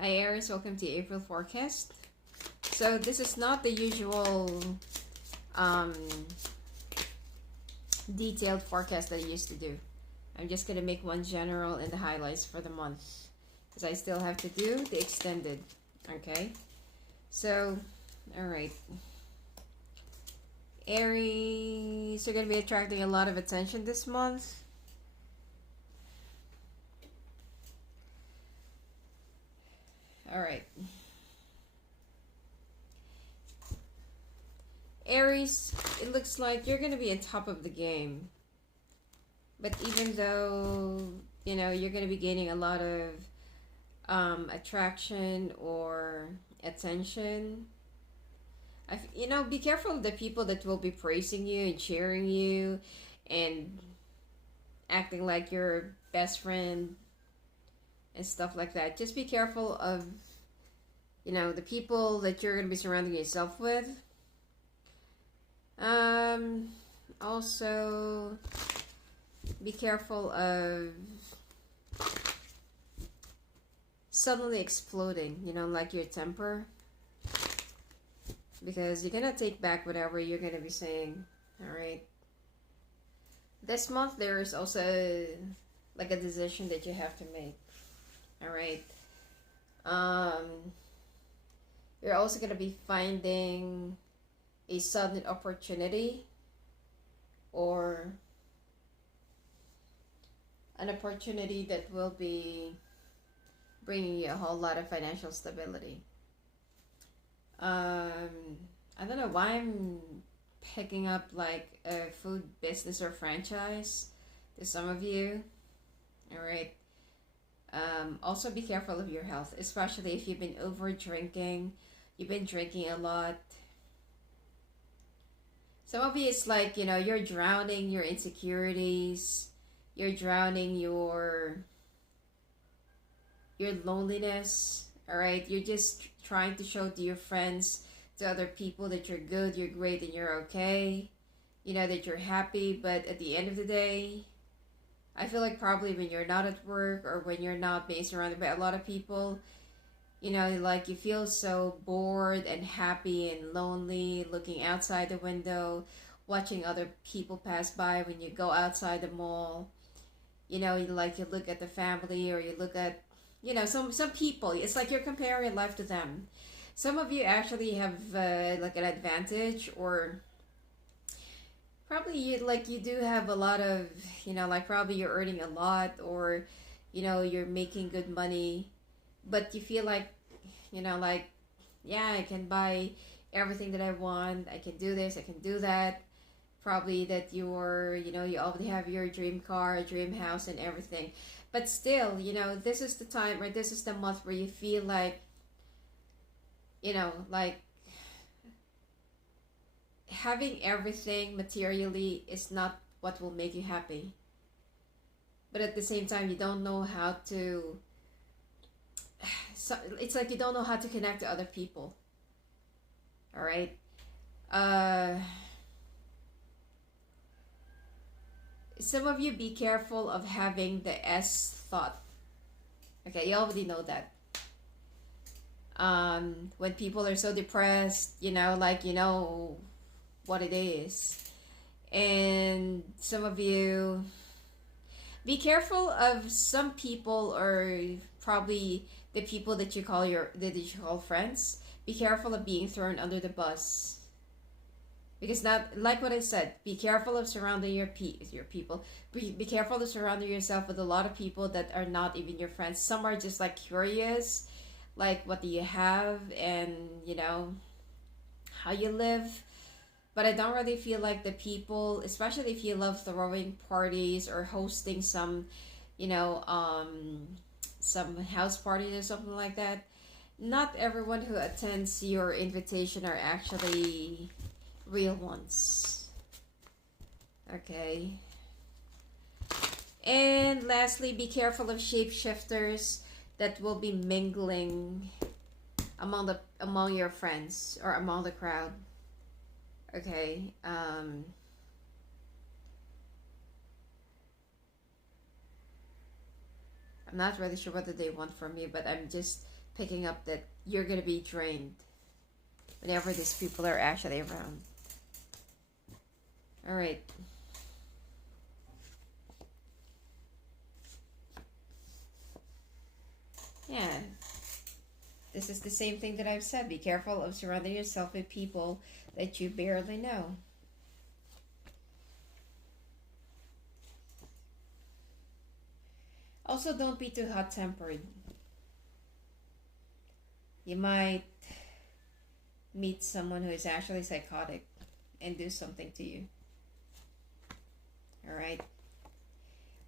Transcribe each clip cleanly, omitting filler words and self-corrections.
Hi Aries, welcome to April forecast. So this is not the usual um, detailed forecast that I used to do. I'm just gonna make one general and the highlights for the month because I still have to do the extended. Okay, so all right, Aries, you're gonna be attracting a lot of attention this month. All right. Aries, it looks like you're going to be on top of the game. But even though, you're going to be gaining a lot of attraction or attention, be careful of the people that will be praising you and cheering you and acting like your best friend and stuff like that. Just be careful of, the people that you're going to be surrounding yourself with. Also, be careful of suddenly exploding, like your temper. Because you're gonna take back whatever you're gonna be saying, alright? This month, there is also like a decision that you have to make, alright? You're also gonna be finding a sudden opportunity or an opportunity that will be bringing you a whole lot of financial stability. I don't know why I'm picking up like a food business or franchise to some of you. All right. Also be careful of your health, especially if you've been over drinking, you've been drinking a lot. Some of you, it's like, you're drowning your insecurities, you're drowning your loneliness, all right? You're just trying to show to your friends, to other people that you're good, you're great, and you're okay, that you're happy, but at the end of the day, I feel like probably when you're not at work or when you're not being surrounded by a lot of people, like you feel so bored and happy and lonely looking outside the window, watching other people pass by when you go outside the mall. Like you look at the family or you look at, some people. It's like you're comparing life to them. Some of you actually have like an advantage, or probably you do have a lot of, like probably you're earning a lot, or you're making good money, but you feel like, like, yeah, I can buy everything that I want, I can do this, I can do that. Probably that you're, you already have your dream car, dream house, and everything. But still, this is the time, or this is the month where you feel like, like having everything materially is not what will make you happy. But at the same time, you don't know how to, so it's like you don't know how to connect to other people. All right. Some of you, be careful of having the S thought. Okay, you already know that. When people are so depressed, like, what it is. And some of you, be careful of some people, or probably the people that you call friends. Be careful of being thrown under the bus. Because not like what I said, be careful of surrounding your people. Be careful of surrounding yourself with a lot of people that are not even your friends. Some are just like curious, like what do you have, and how you live. But I don't really feel like the people, especially if you love throwing parties or hosting some, some house parties or something like that. Not everyone who attends your invitation are actually real ones. Okay. And lastly, be careful of shapeshifters that will be mingling among your friends or among the crowd. Okay. I'm not really sure what they want from you, but I'm just picking up that you're gonna be drained whenever these people are actually around. All right. Yeah. This is the same thing that I've said. Be careful of surrounding yourself with people that you barely know. Also, don't be too hot-tempered. You might meet someone who is actually psychotic and do something to you. All right.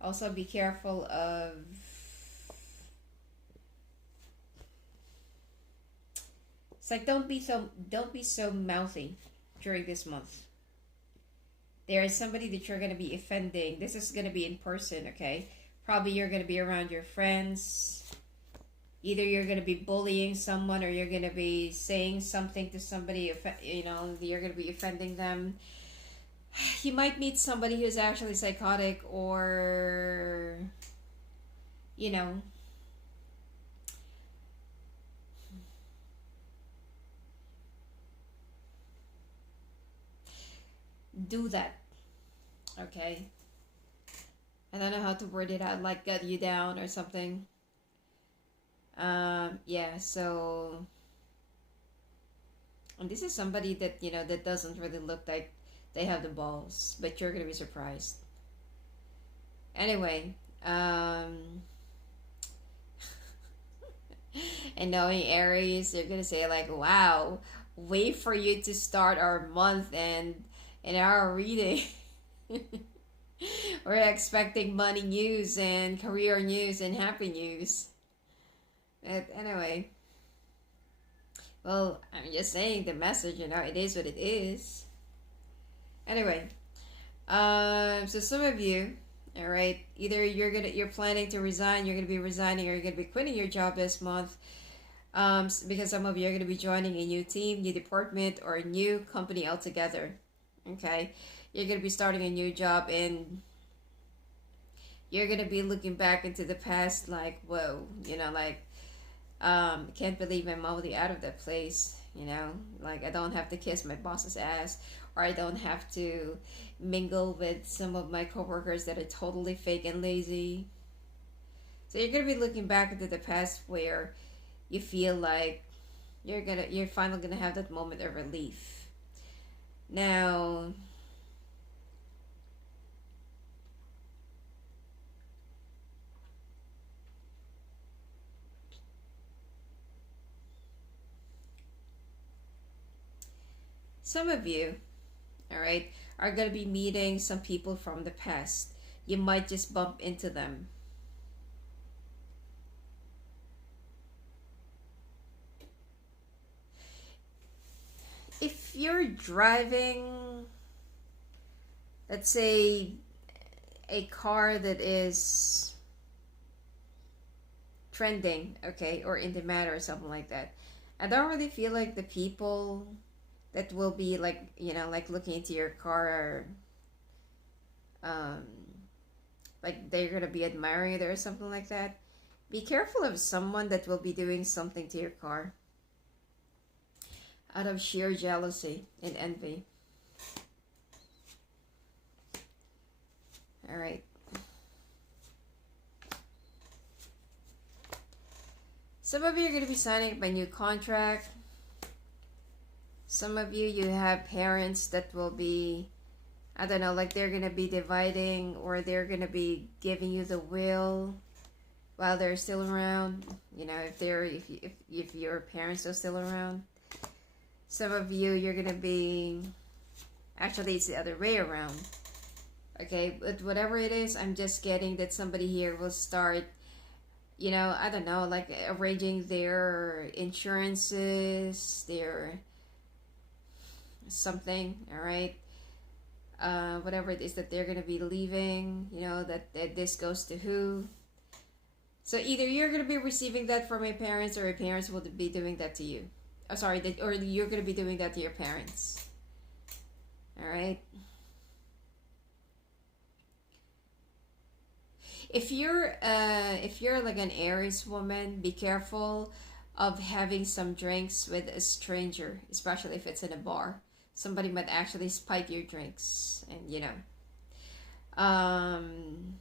Also, be careful of it's like don't be so mouthy during this month. There is somebody that you're gonna be offending. This is gonna be in person, okay? Probably you're gonna be around your friends. Either you're gonna be bullying someone or you're gonna be saying something to somebody. You're gonna be offending them. You might meet somebody who's actually psychotic or, you know, do that. Okay. I don't know how to word it out, like gut you down or something. Yeah, so, and this is somebody that, that doesn't really look like they have the balls, but you're gonna be surprised. Anyway, and knowing Aries, they're gonna say like, "Wow, wait for you to start our month and in our reading." We're expecting money news and career news and happy news. But anyway, well, I'm just saying the message. It is what it is. Anyway, so some of you, all right, either you're planning to resign, you're gonna be resigning, or you're gonna be quitting your job this month. Because some of you are going to be joining a new team, new department, or a new company altogether. Okay, you're going to be starting a new job, and you're going to be looking back into the past like, whoa, can't believe I'm already out of that place. Like I don't have to kiss my boss's ass, or I don't have to mingle with some of my coworkers that are totally fake and lazy. So you're going to be looking back into the past where you feel like you're finally gonna have that moment of relief. Now, some of you, all right, are gonna be meeting some people from the past. You might just bump into them. If you're driving, let's say, a car that is trending, okay, or in demand or something like that, I don't really feel like the people that will be like, like looking into your car are, like they're gonna be admiring it or something like that. Be careful of someone that will be doing something to your car out of sheer jealousy and envy. All right. Some of you are going to be signing up a new contract. Some of you have parents that will be, I don't know, like they're going to be dividing, or they're going to be giving you the will while they're still around. If your parents are still around. Some of you, you're going to be, actually it's the other way around. Okay, but whatever it is, I'm just getting that somebody here will start, I don't know, like arranging their insurances, their something, all right? Whatever it is that they're going to be leaving, that this goes to who. So either you're going to be receiving that from your parents, or your parents will be doing that to you. Oh, sorry, or you're going to be doing that to your parents. All right? If you're like an Aries woman, be careful of having some drinks with a stranger, especially if it's in a bar. Somebody might actually spike your drinks, and Um,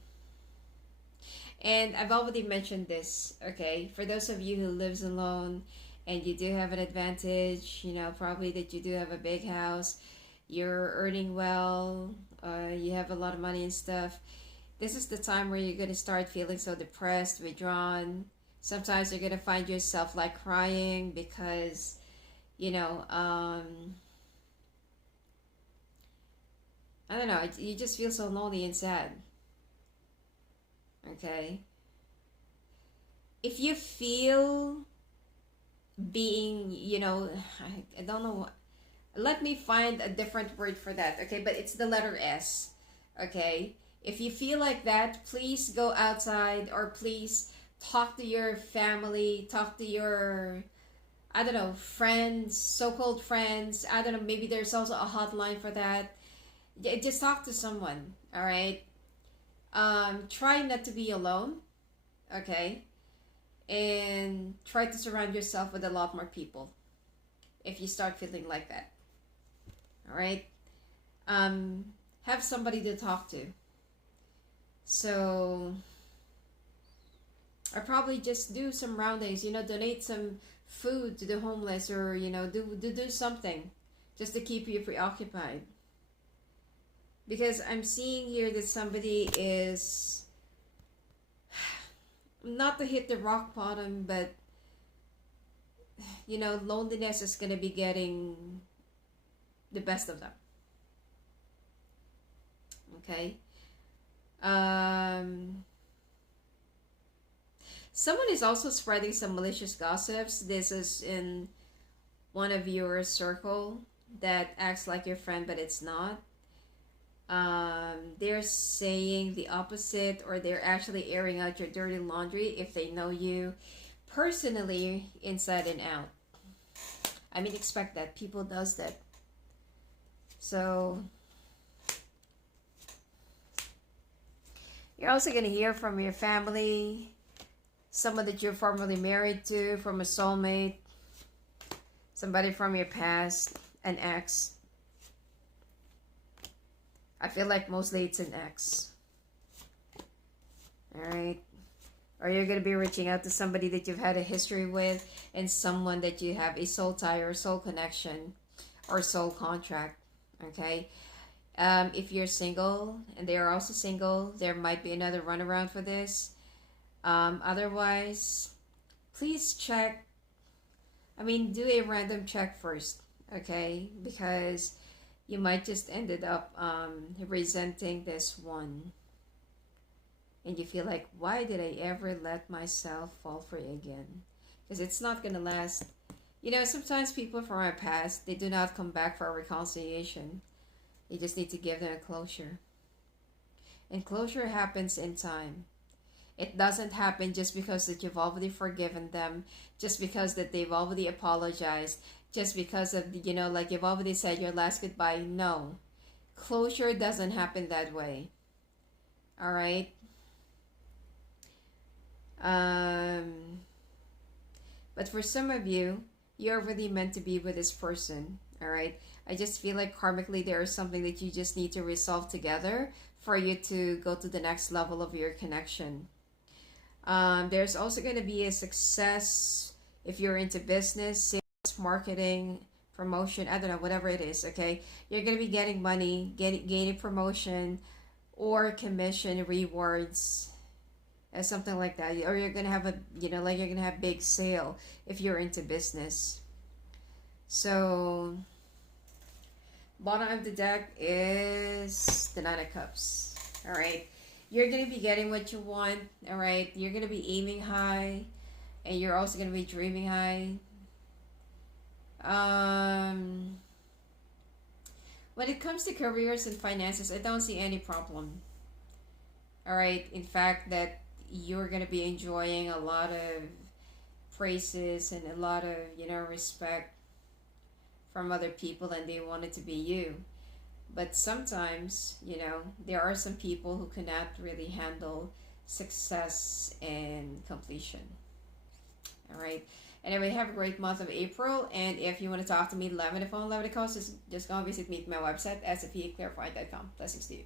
and I've already mentioned this, okay? For those of you who lives alone and you do have an advantage, probably that you do have a big house, you're earning well, you have a lot of money and stuff. This is the time where you're going to start feeling so depressed, withdrawn. Sometimes you're going to find yourself like crying because, you know, um, I don't know, you just feel so lonely and sad, okay? If you feel being, I don't know, let me find a different word for that, okay? But it's the letter S, okay? If you feel like that, please go outside, or please talk to your family, talk to your, I don't know, friends, so-called friends. I don't know, maybe there's also a hotline for that. Just talk to someone, all right? Try not to be alone, okay? And try to surround yourself with a lot more people if you start feeling like that, all right? Have somebody to talk to. So I probably just do some roundings, donate some food to the homeless, or do something just to keep you preoccupied. Because I'm seeing here that somebody is not to hit the rock bottom, but loneliness is going to be getting the best of them. Okay? Someone is also spreading some malicious gossips. This is in one of your circle that acts like your friend, but it's not. They're saying the opposite, or they're actually airing out your dirty laundry if they know you personally, inside and out. I mean, expect that. People does that. So you're also going to hear from your family, someone that you're formerly married to, from a soulmate, somebody from your past, an ex. I feel like mostly it's an ex. Alright? Or you're going to be reaching out to somebody that you've had a history with, and someone that you have a soul tie or soul connection or soul contract. Okay? If you're single and they are also single, there might be another runaround for this. Otherwise, please check. Do a random check first. Okay? Because you might just ended up resenting this one. And you feel like, why did I ever let myself fall for it again? Because it's not going to last. Sometimes people from our past, they do not come back for a reconciliation. You just need to give them a closure. And closure happens in time. It doesn't happen just because that you've already forgiven them, just because that they've already apologized, just because of, like you've already said your last goodbye. No. Closure doesn't happen that way. All right? But for some of you, you're really meant to be with this person. All right? I just feel like karmically there is something that you just need to resolve together for you to go to the next level of your connection. There's also going to be a success if you're into business, sales, marketing, promotion, I don't know, whatever it is, okay? You're going to be getting money, gaining promotion, or commission rewards, something like that. Or you're going to have you're going to have big sale if you're into business. So bottom of the deck is the Nine of Cups. All right. You're going to be getting what you want. All right. You're going to be aiming high. And you're also going to be dreaming high. When it comes to careers and finances, I don't see any problem. All right. In fact, that you're going to be enjoying a lot of praises and a lot of, respect from other people, and they want it to be you. But sometimes, there are some people who cannot really handle success and completion. All right. Anyway, have a great month of April. And if you want to talk to me, love me on the phone, love the calls, just go and visit me at my website, sfeclarifying.com. Blessings to you.